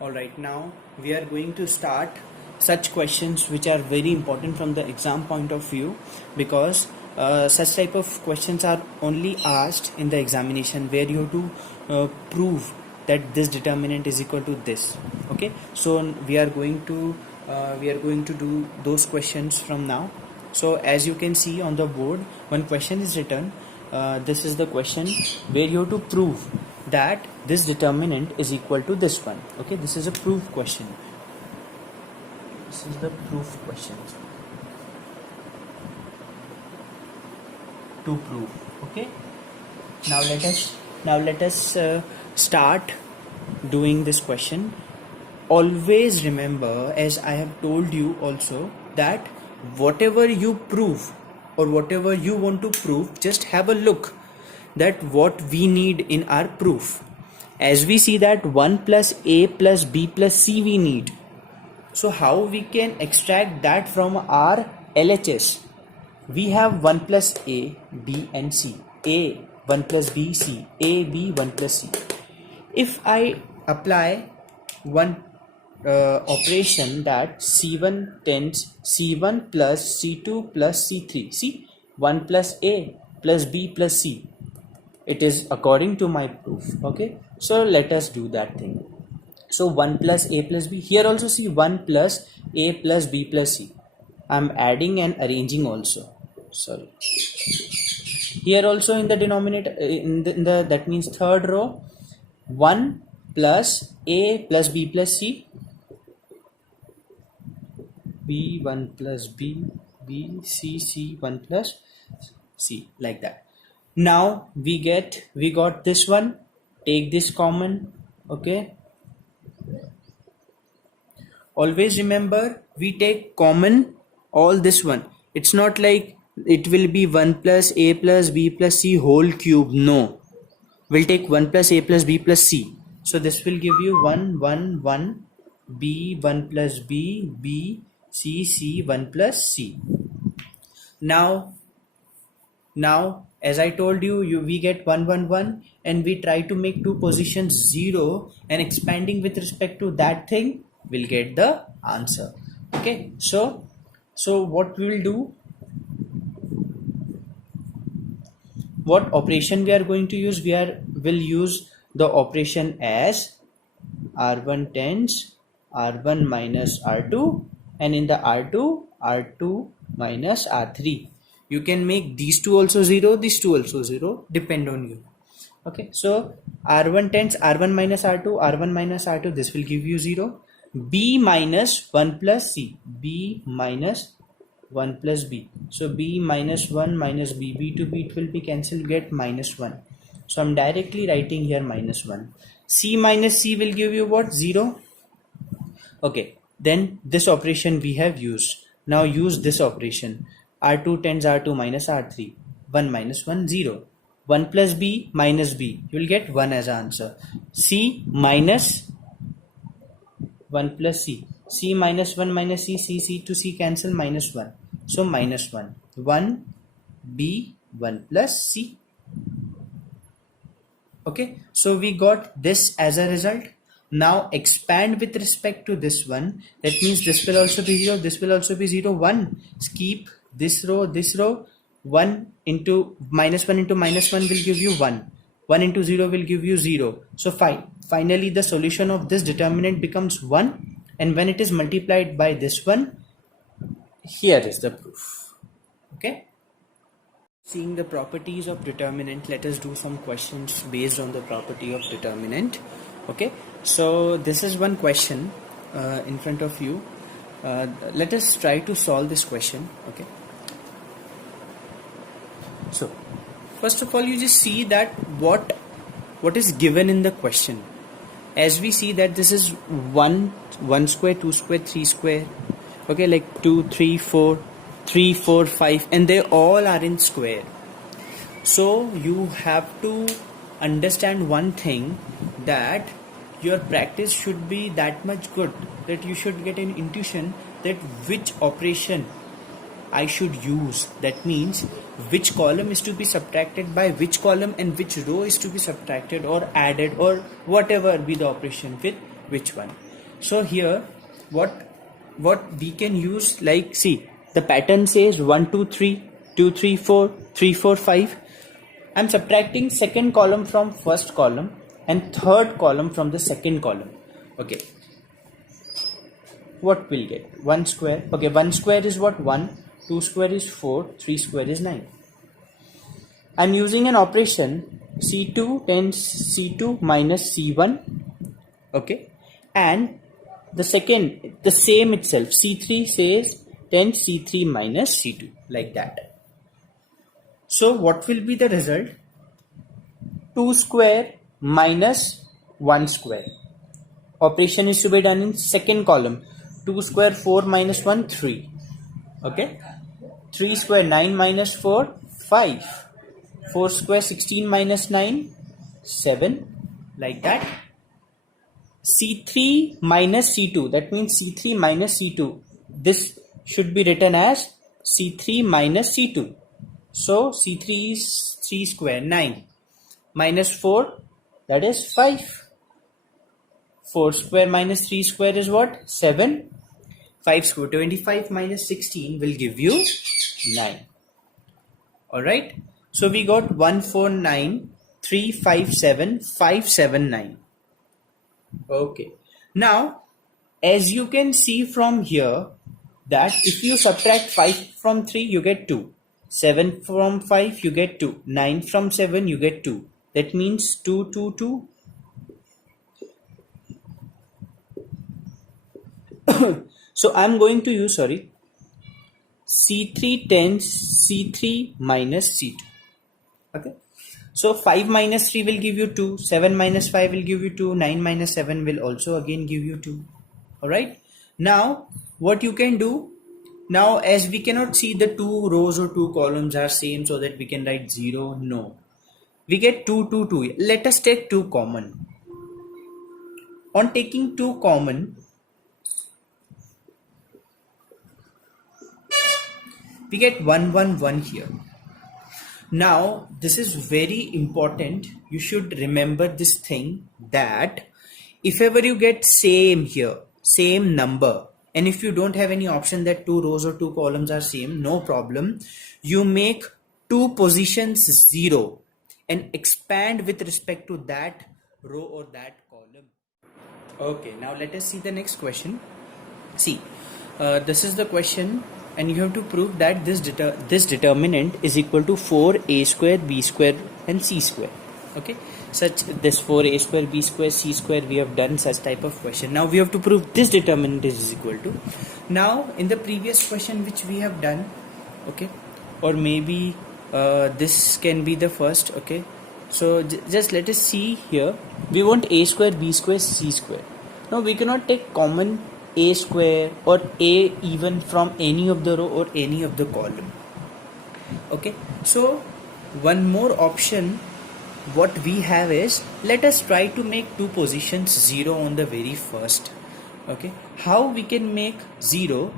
Alright, now we are going to start such questions which are very important from the exam point of view, because such type of questions are only asked in the examination where you have to prove that this determinant is equal to this. Okay, so we are going to do those questions from now. So as you can see on the board, one question is written. This is the question where you have to prove that this determinant is equal to this one. Okay, this is a proof question. This is the proof question to prove. Okay, now let us start doing this question. Always remember, as I have told you also, that whatever you prove or whatever you want to prove, just have a look that what we need in our proof. As we see that 1 plus a plus b plus c we need. So how we can extract that from our LHS? We have 1 plus a, b and c. A 1 plus b, c. A, b 1 plus c. If I apply one operation that C1 tends C1 plus C2 plus C3. See, 1 plus a plus b plus c. It is according to my proof. Okay, so let us do that thing. So 1 plus a plus b. Here also see 1 plus a plus b plus c. I am adding and arranging also. Sorry. Here also in the denominator, in the that means third row, 1 plus a plus b plus c. B 1 plus b, b c, c 1 plus c, like that. Now we got this one. Take this common. Okay, always remember, we take common all this one. It's not like it will be 1 plus a plus b plus c whole cube. No, we'll take 1 plus a plus b plus c. So this will give you 1 1 1 b 1 plus b, b c, c 1 plus c. Now as I told you, we get 1 1 1 and we try to make two positions 0 and expanding with respect to that thing, we'll get the answer. Okay, so what we will do, what operation we are going to use, will use the operation as R1 tends R1 minus R2, and in the R2 minus R3. You can make these two also 0, these two also 0, depend on you. Okay, so R1 tends R1 minus R2, this will give you 0. B minus 1 plus C, B minus 1 plus B. So B minus 1 minus B, B to B it will be cancelled, get minus 1. So I'm directly writing here minus 1. C minus C will give you what? 0. Okay, then this operation we have used. Now use this operation. R2 tends R2 minus R3. 1 minus 1, 0. 1 plus B minus B. You will get 1 as answer. C minus 1 plus C. C minus 1 minus C. C to C cancel, minus 1. So minus 1. 1 B 1 plus C. Okay. So we got this as a result. Now expand with respect to this one. That means this will also be 0. This will also be 0. 1. Keep this row. 1 into minus 1 into minus 1 will give you 1. 1 into 0 will give you 0. So finally the solution of this determinant becomes 1. And when it is multiplied by this one, here is the proof. Okay. Seeing the properties of determinant, let us do some questions based on the property of determinant. Okay. So this is one question in front of you. Let us try to solve this question. Okay. So first of all, you just see that what is given in the question. As we see that this is 1 square, 2 square, 3 square. Okay, like 2 3 4 3 4 5, and they all are in square. So you have to understand one thing, that your practice should be that much good that you should get an intuition that which operation I should use. That means which column is to be subtracted by which column and which row is to be subtracted or added or whatever be the operation with which one. So here what we can use, like, see, the pattern says 1 2 3 2 3 4 3 4 5. I'm subtracting second column from first column and third column from the second column. Okay, what we'll get? 1 square. Okay, 1 square is what? 1. 2 square is 4. 3 square is 9. I'm using an operation C2 tens C2 minus C1. Okay, and the same itself, C3 says 10 C3 minus C2, like that. So what will be the result? 2 square minus 1 square. Operation is to be done in second column. 2 square 4 minus 1 3. Okay, 3 square 9 minus 4 5. 4 square 16 minus 9 7, like that. C3 minus C2, that means C3 minus C2, this should be written as C3 minus C2. So C3 is 3 square 9 minus 4, that is 5. 4 square minus 3 square is what? 7. 5 square 25 minus 16 will give you 9. Alright, so we got 149 357 579. Okay, now as you can see from here, that if you subtract 5 from 3 you get 2, 7 from 5 you get 2, 9 from 7 you get 2, that means 2 2 2. So I'm going to use, C3 tens C3 minus C2. Okay, so 5 minus 3 will give you 2, 7 minus 5 will give you 2, 9 minus 7 will also again give you 2. Alright, now what you can do, now as we cannot see the two rows or two columns are same so that we can write 0, no. We get 2 2 2. Let us take 2 common. On taking 2 common, we get 1 1 1 here. Now this is very important. You should remember this thing, that if ever you get same here, same number, and if you don't have any option that 2 rows or 2 columns are same, no problem. You make 2 positions 0 and expand with respect to that row or that column. Okay, now let us see the next question. See, this is the question, and you have to prove that this determinant is equal to 4a square b square and c square. Okay, such this 4a square b square c square, we have done such type of question. Now we have to prove this determinant is equal to. Now in the previous question which we have done, okay, or maybe this can be the first. Okay, so just let us see here. We want a square b square c square. Now we cannot take common a square or a even from any of the row or any of the column. Okay, so one more option what we have is, let us try to make 2 positions 0 on the very first. Okay, how we can make 0?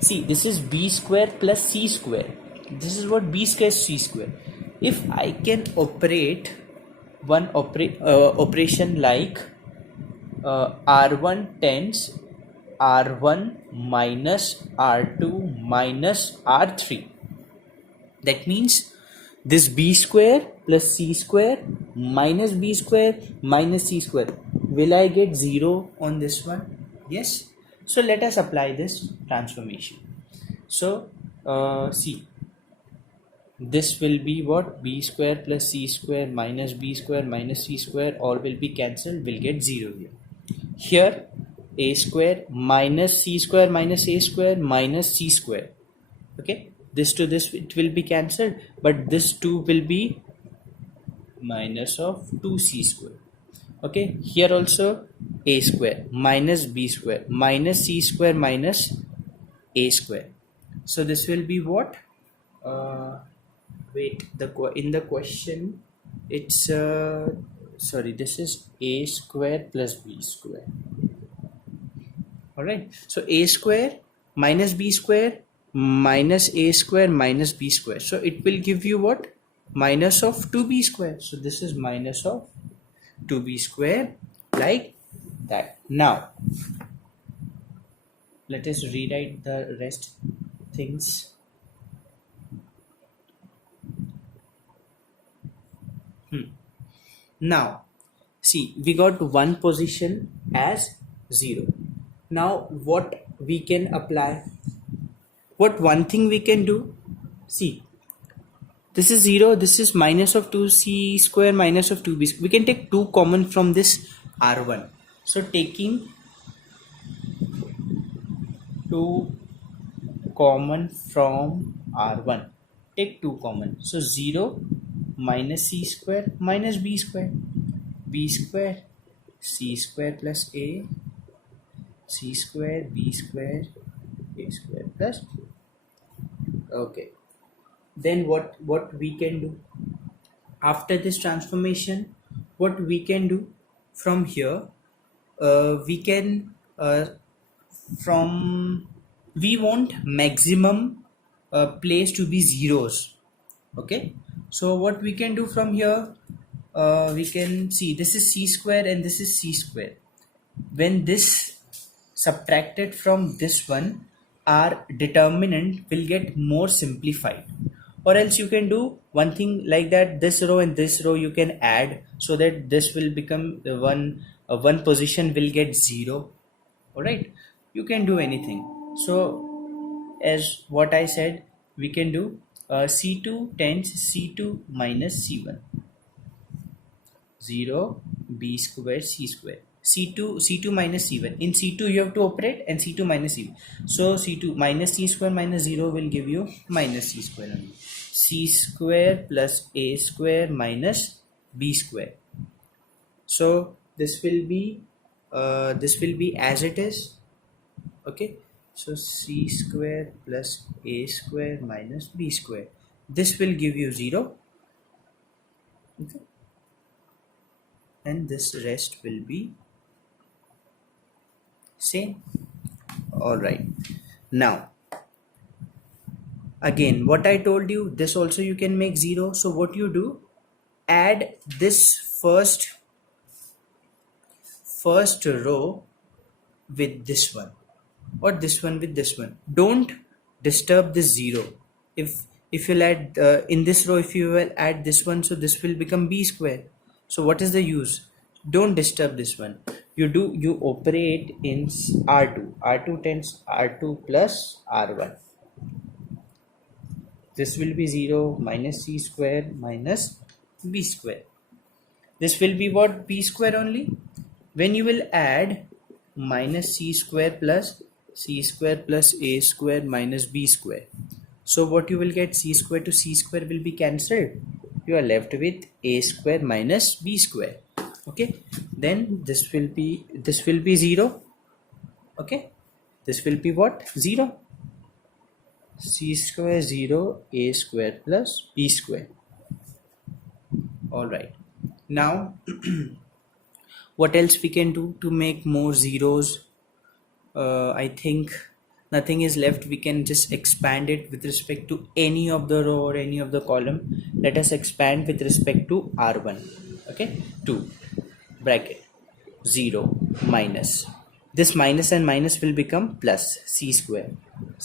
See, this is b square plus c square. This is what b square c square. If I can operate one operation like r1 tens r1 minus r2 minus r3, that means this b square plus c square minus b square minus c square, will I get 0 on this one? Yes. So let us apply this transformation. So see, this will be what? B square plus c square minus b square minus c square, all will be cancelled, will get 0 here. Here a square minus c square minus a square minus c square. Okay, this to this it will be cancelled, but this 2 will be minus of 2c square. Okay, here also a square minus b square minus c square minus a square. So this will be what? In the question it's this is a square plus b square. Alright, so a square minus b square minus a square minus b square. So it will give you what? Minus of 2b square. So this is minus of 2b square, like that. Now let us rewrite the rest things. Now see, we got one position as 0. Now what we can apply, what one thing we can do, see, this is 0, this is minus of 2c square minus of 2b. We can take 2 common from this r1. So taking 2 common from r1, take 2 common. So 0 minus c square minus b square, b square c square plus a, c square b square a square plus. Okay, then what we can do after this transformation, what we can do from here, we can from we want maximum place to be zeros. Okay, so what we can do from here, we can see this is c square and this is c square. When this subtracted from this one, our determinant will get more simplified. Or else you can do one thing like that, this row and this row you can add, so that this will become one position will get 0. All right, you can do anything. So as what I said, we can do c2 tends c2 minus c1, 0 b square c square, c2 minus c1. In c2 you have to operate and c2 minus c1. So c2 minus c square minus 0 will give you minus c square only. C square plus a square minus b square. So this will be as it is. Okay, so c square plus a square minus b square, this will give you 0. Okay, and this rest will be same. All right, now again what I told you, this also you can make 0. So what you do, add this first row with this one, or this one with this one. Don't disturb this 0. If you'll add in this row, if you will add this one, so this will become b square. So what is the use? Don't disturb this one. You operate in r2 tends r2 plus r1. This will be 0 minus c square minus b square. This will be what? B square only. When you will add minus c square plus a square minus b square, so what you will get, c square to c square will be cancelled. You are left with a square minus b square. Okay, then this will be 0. Okay, this will be what? 0. C square 0 a square plus b square. All right, now what else we can do to make more zeros? I think nothing is left. We can just expand it with respect to any of the row or any of the column. Let us expand with respect to r1. Okay, 2 bracket 0 minus, this minus and minus will become plus c square.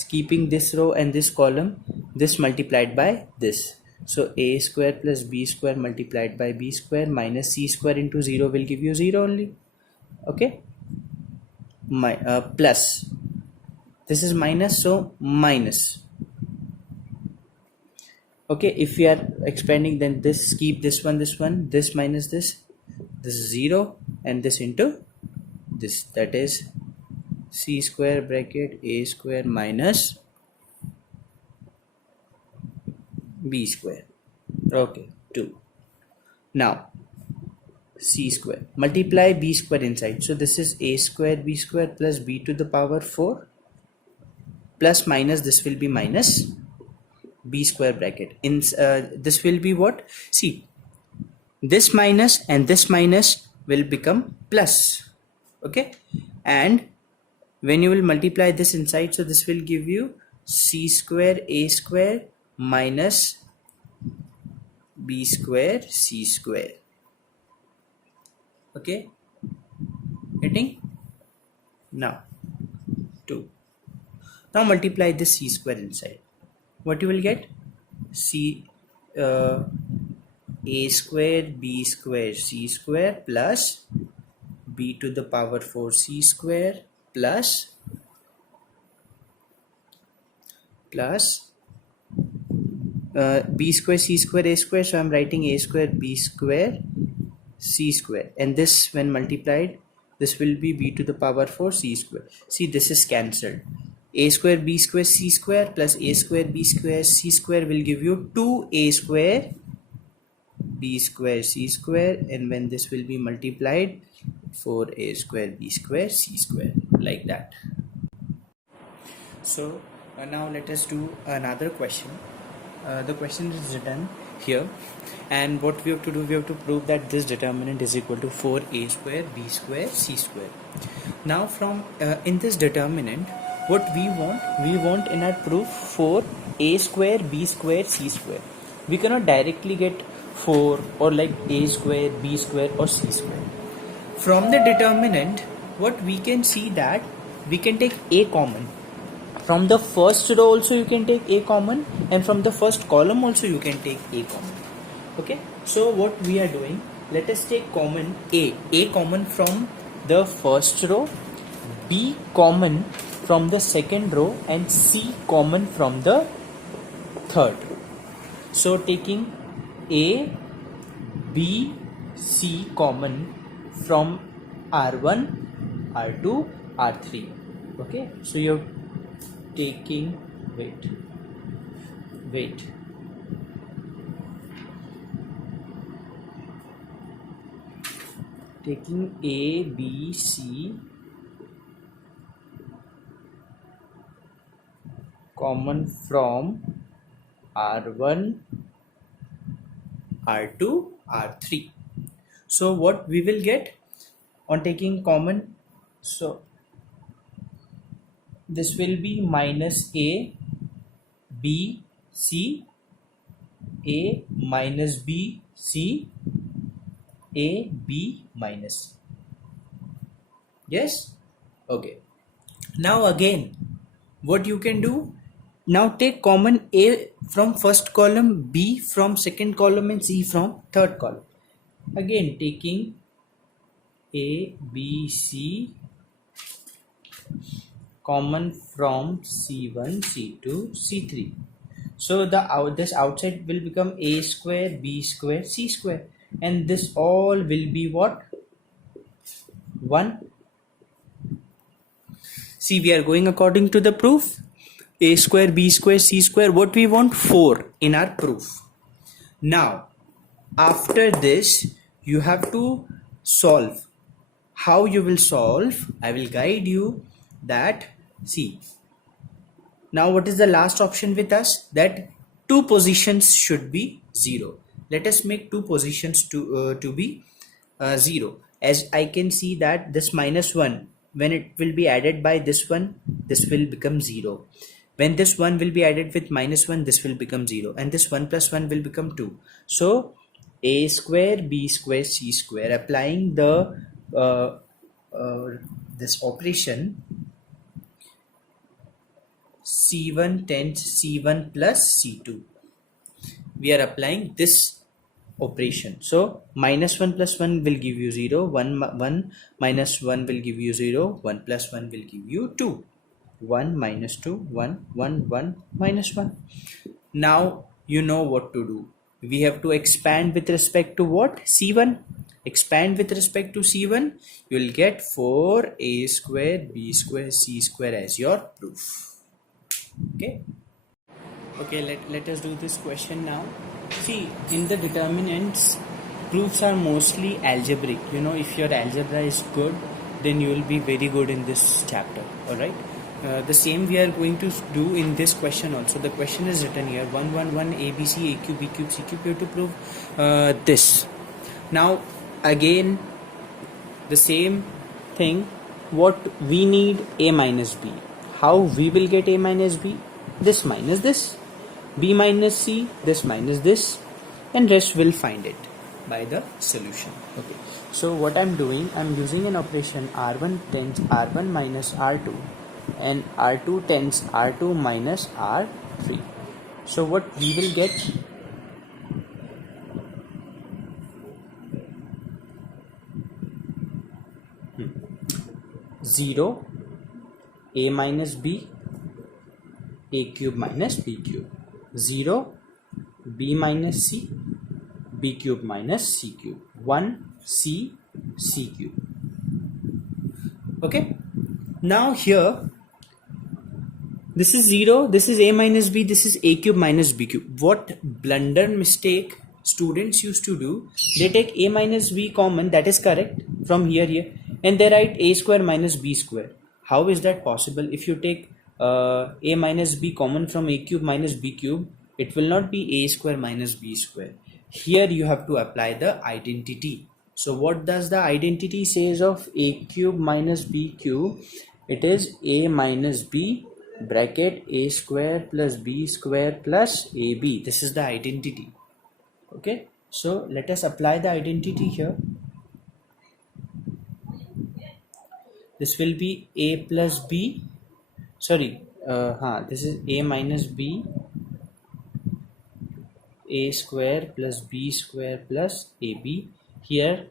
Keeping this row and this column, this multiplied by this, so a square plus b square multiplied by b square minus c square into 0 will give you 0 only. Okay, plus, this is minus, so minus. Okay, if we are expanding, then this, keep this one, this minus this is 0, and this into this, that is c square bracket a square minus b square. Okay, 2. Now c square multiply b square inside, so this is a square b square plus b to the power 4 plus minus, this will be minus b square bracket in this will be what? See, this minus and this minus will become plus. Okay, and when you will multiply this inside, so this will give you c square a square minus b square c square. Okay, getting? Now 2. Now multiply this c square inside. What you will get? C a square b square c square plus b to the power 4 c square plus b square c square a square. So I'm writing a square b square c square, and this when multiplied, this will be b to the power 4 c square. See, this is cancelled. A square b square c square plus a square b square c square will give you 2a square b square c square, and when this will be multiplied, 4a square b square c square, like that. So now let us do another question. The question is written here, and what we have to do, we have to prove that this determinant is equal to 4a square b square c square. Now from in this determinant, what we want in our proof 4a square b square c square. We cannot directly get 4 or like a square b square or c square. From the determinant, what we can see that we can take a common. From the first row also you can take a common, and from the first column also you can take a common. Okay, so what we are doing, let us take common a common from the first row, b common from the second row, and c common from the third. So taking a b c common from r1 r2 r3. Okay, so you're taking wait taking a b c common from r1 r2 r3. So what we will get on taking common, so this will be minus a b c, a minus b c, a b minus. Yes, okay. Now again, what you can do, now take common a from first column, b from second column, and c from third column. Again taking a b c common from c1 c2 c3. So this outside will become a square b square c square, and this all will be what? 1. See, we are going according to the proof. A square b square c square, what we want? 4 in our proof. Now after this you have to solve. How you will solve, I will guide you. That, see, now what is the last option with us? That 2 positions should be 0. Let us make 2 positions to be 0. As I can see that this minus 1, when it will be added by this one, this will become 0. When this 1 will be added with minus 1, this will become 0, and this 1 plus 1 will become 2. So a square b square c square, applying the this operation, c1 tends c1 plus c2. We are applying this operation. So minus 1 plus 1 will give you 0, 1 minus 1 will give you 0, 1 plus 1 will give you 2, 1 minus 2, 1, 1, 1 minus 1. Now you know what to do. We have to expand with respect to what? C1. Expand with respect to C1. You will get 4a square b square c square as your proof. Okay. Okay, let us do this question now. See, in the determinants, proofs are mostly algebraic. You know, if your algebra is good, then you will be very good in this chapter. Alright. The same we are going to do in this question also. The question is written here: 1, 1, 1, a, b, c, a cube, b cube, c cube. You have to prove this. Now, again, the same thing. What we need? A minus b. How we will get a minus b? This minus this. B minus c. This minus this. And rest will find it by the solution. Okay. So what I'm doing? I'm using an operation R1 tends R1 minus R2 and R2 tends R2 minus R3. So what we will get, 0 a minus b, a cube minus b cube, 0 b minus c, b cube minus c cube, 1 c, c cube. Okay, now here this is 0, this is a minus b, this is a cube minus b cube. What blunder mistake students used to do, they take a minus b common, that is correct, from here, and they write a square minus b square. How is that possible? If you take a minus b common from a cube minus b cube, it will not be a square minus b square. Here you have to apply the identity. So what does the identity says of a cube minus b cube? It is a minus b bracket a square plus b square plus ab. This is the identity. Okay, so let us apply the identity here. This will be a plus b, this is a minus b, a square plus b square plus ab. Here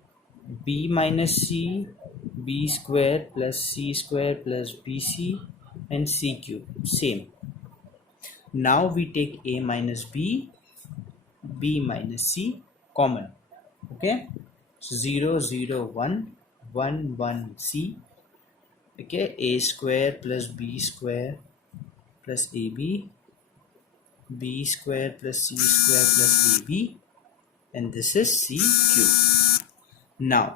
b minus c, b square plus c square plus bc, and c cube, same. Now we take a minus b, b minus c common. Okay, so 0 0 1 1 1 c. Okay, a square plus b square plus ab, b square plus c square plus ab, and this is c cube. Now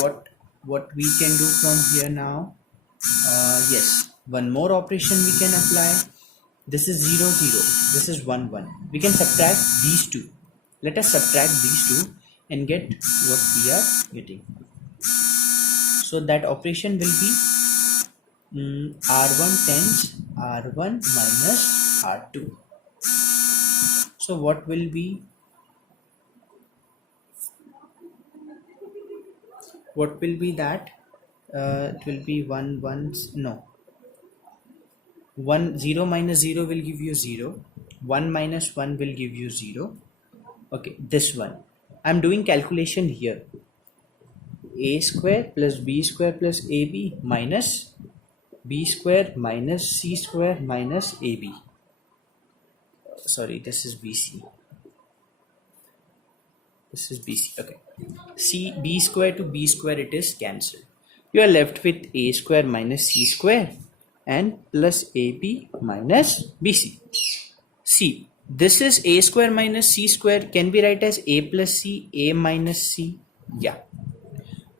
what we can do from here now? Yes, one more operation we can apply. This is 0 0, this is 1 1. We can subtract these two. Let us subtract these two and get what we are getting. So that operation will be R1 tends R1 minus R2. So what will be? What will be that? It will be 1 1, no. 1 0 minus 0 will give you 0. 1 minus 1 will give you 0. Okay, this one. I am doing calculation here. A square plus b square plus ab minus b square minus c square minus ab. Sorry, this is bc. This is bc. Okay. C, b square to b square, it is cancelled. You are left with a square minus c square and plus ab minus bc. See, this is a square minus c square, can be write as a plus c, a minus c. Yeah.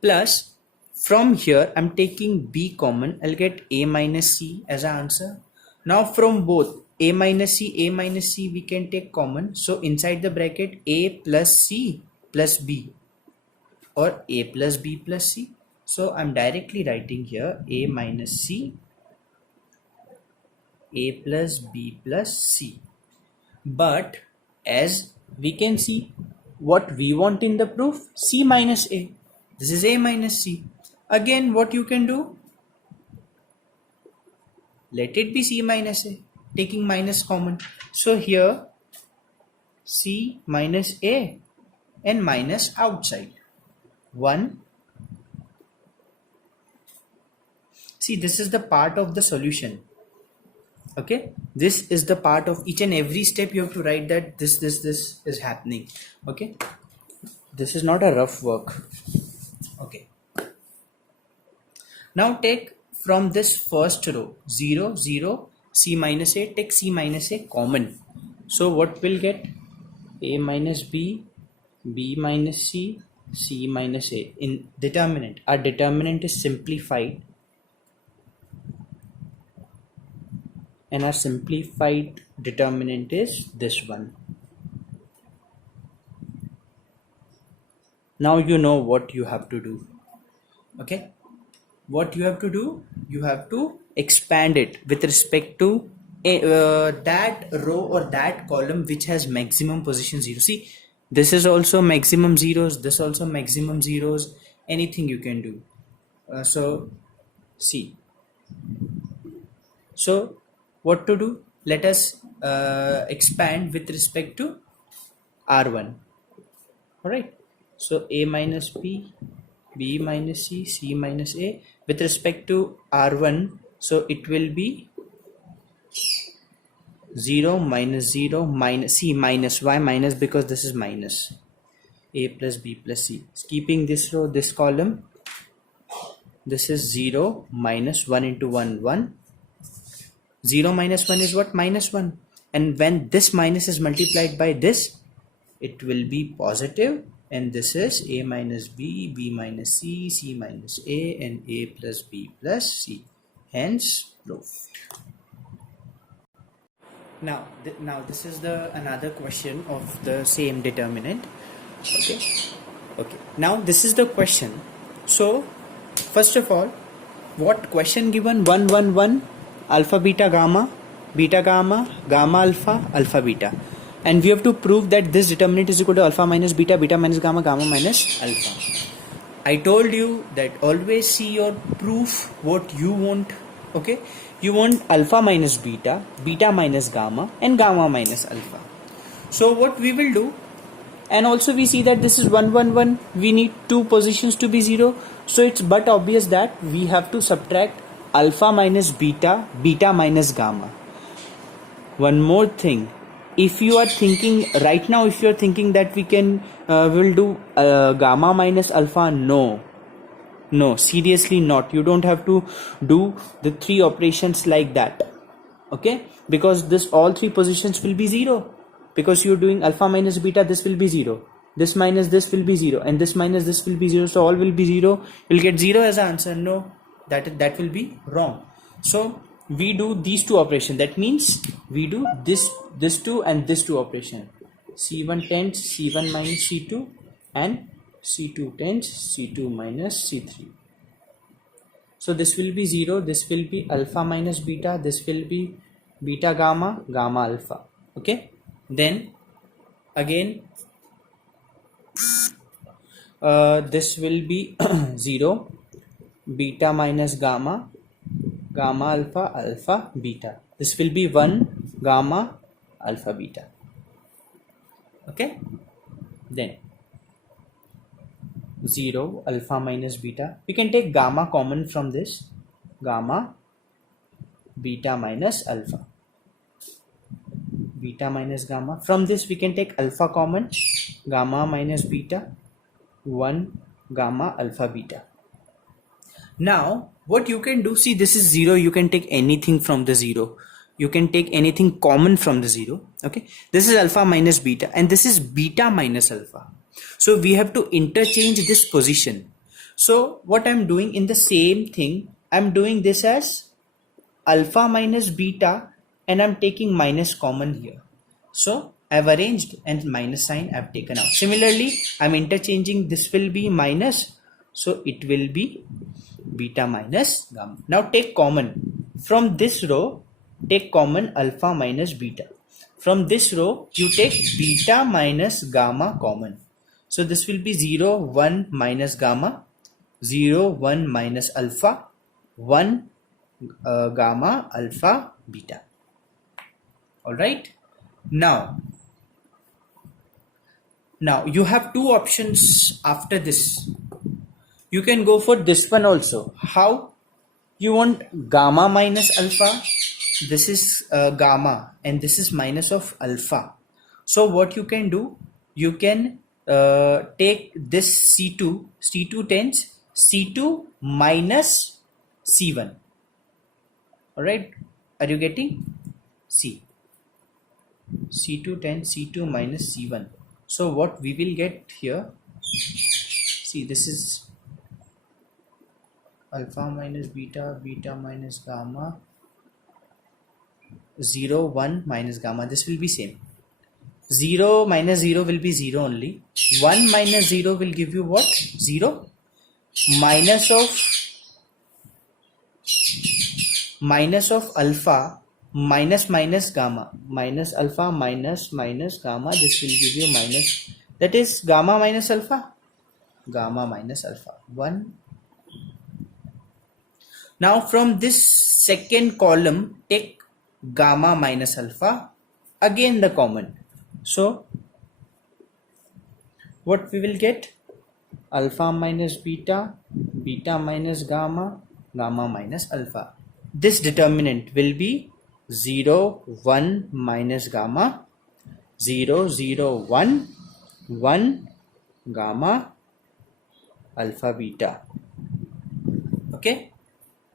Plus, from here I'm taking b common, I'll get a minus c as an answer. Now from both a minus c we can take common. So inside the bracket a plus c plus b, or a plus b plus c. So I'm directly writing here a minus c, a plus b plus c. But as we can see, what we want in the proof, c minus a. This is a minus c. Again, what you can do? Let it be c minus a, taking minus common. So here, c minus a and minus outside. 1. See, this is the part of the solution. Okay, this is the part of each and every step you have to write that this is happening. Okay, this is not a rough work. Okay, now take from this first row 0 0 c minus a, take c minus a common. So what will get? A minus b, b minus c, c minus a. In determinant, our determinant is simplified, and our simplified determinant is this one. Now you know what you have to do. Okay, what you have to do, you have to expand it with respect to that row or that column which has maximum position 0. See, this is also maximum zeros, this also maximum zeros, anything you can do. So see, So what to do? Let us expand with respect to R1. All right. So A minus B, B minus C, C minus A. With respect to R1, so it will be 0 minus 0 minus C minus. Why minus? Because this is minus. A plus B plus C. Keeping this row, this column, this is 0 minus 1 into 1, 1. 0 minus 1 is what? Minus 1. And when this minus is multiplied by this, it will be positive, and this is A minus B, B minus C, C minus A, and A plus B plus C. Hence, proof. Now this is the another question of the same determinant. Okay. Now this is the question. So first of all, what question given? 1 1 1 alpha beta gamma, gamma alpha, alpha beta, and we have to prove that this determinant is equal to alpha minus beta, beta minus gamma, gamma minus alpha. I told you that always see your proof what you want. Okay, you want alpha minus beta, beta minus gamma, and gamma minus alpha. So what we will do, and also we see that this is 1 1 1, we need two positions to be 0, so it's but obvious that we have to subtract alpha minus beta, beta minus gamma. One more thing, if you are thinking right now, if you are thinking that we can will do gamma minus alpha, no, seriously not. You don't have to do the three operations like that. Okay, because this all three positions will be 0, because you're doing alpha minus beta, this will be 0, this minus this will be 0, and this minus this will be 0, so all will be 0. You'll get 0 as an answer. No, that will be wrong. So we do these two operations. That means we do this two and this two operation. C1 tends C1 minus C2, and C2 tends C2 minus C3. So this will be 0, this will be alpha minus beta, this will be beta gamma, gamma alpha. Okay, then again this will be 0, beta minus gamma, gamma alpha, alpha beta. This will be 1, gamma alpha beta. Okay, then 0 alpha minus beta, we can take gamma common from this, gamma beta minus alpha, beta minus gamma. From this we can take alpha common, gamma minus beta, 1 gamma alpha beta. Now what you can do, see this is 0, you can take anything from the 0, you can take anything common from the 0. Okay, this is alpha minus beta, and this is beta minus alpha. So we have to interchange this position. So what I'm doing in the same thing, I'm doing this as alpha minus beta, and I'm taking minus common here. So I've arranged, and minus sign I've taken out. Similarly, I'm interchanging, this will be minus, so it will be beta minus gamma. Now take common from this row, take common alpha minus beta. From this row you take beta minus gamma common. So this will be 0 1 minus gamma, 0 1 minus alpha, 1 gamma alpha beta. Alright, now you have two options after this. You can go for this one also. How? You want gamma minus alpha, this is gamma, and this is minus of alpha. So what you can do, you can take this C2 tends C2 minus C1. Alright, are you getting? C2 tends C2 minus C1. So what we will get here, see this is alpha minus beta, beta minus gamma, 0 1 minus gamma. This will be same. 0 minus 0 will be 0 only. 1 minus 0 will give you what? 0. Minus of alpha minus gamma. Minus alpha minus gamma. This will give you minus. That is gamma minus alpha. Gamma minus alpha. 1. Now from this second column take gamma minus alpha, again the common. So what we will get? Alpha minus beta, beta minus gamma, gamma minus alpha. This determinant will be 0, 1 minus gamma, 0, 0, 1, 1 gamma, alpha beta. Okay,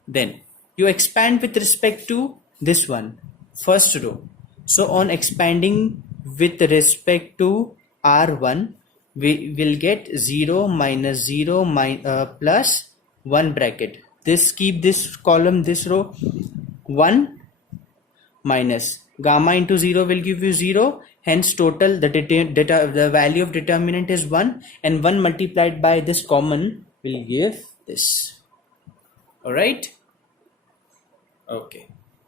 then you expand with respect to this one, first row. So on expanding with respect to R1, we will get 0 minus 0 plus 1 bracket. This keep this column, this row, 1 minus gamma into 0 will give you 0, hence total the value of determinant is 1, and 1 multiplied by this common will give this. All right, okay.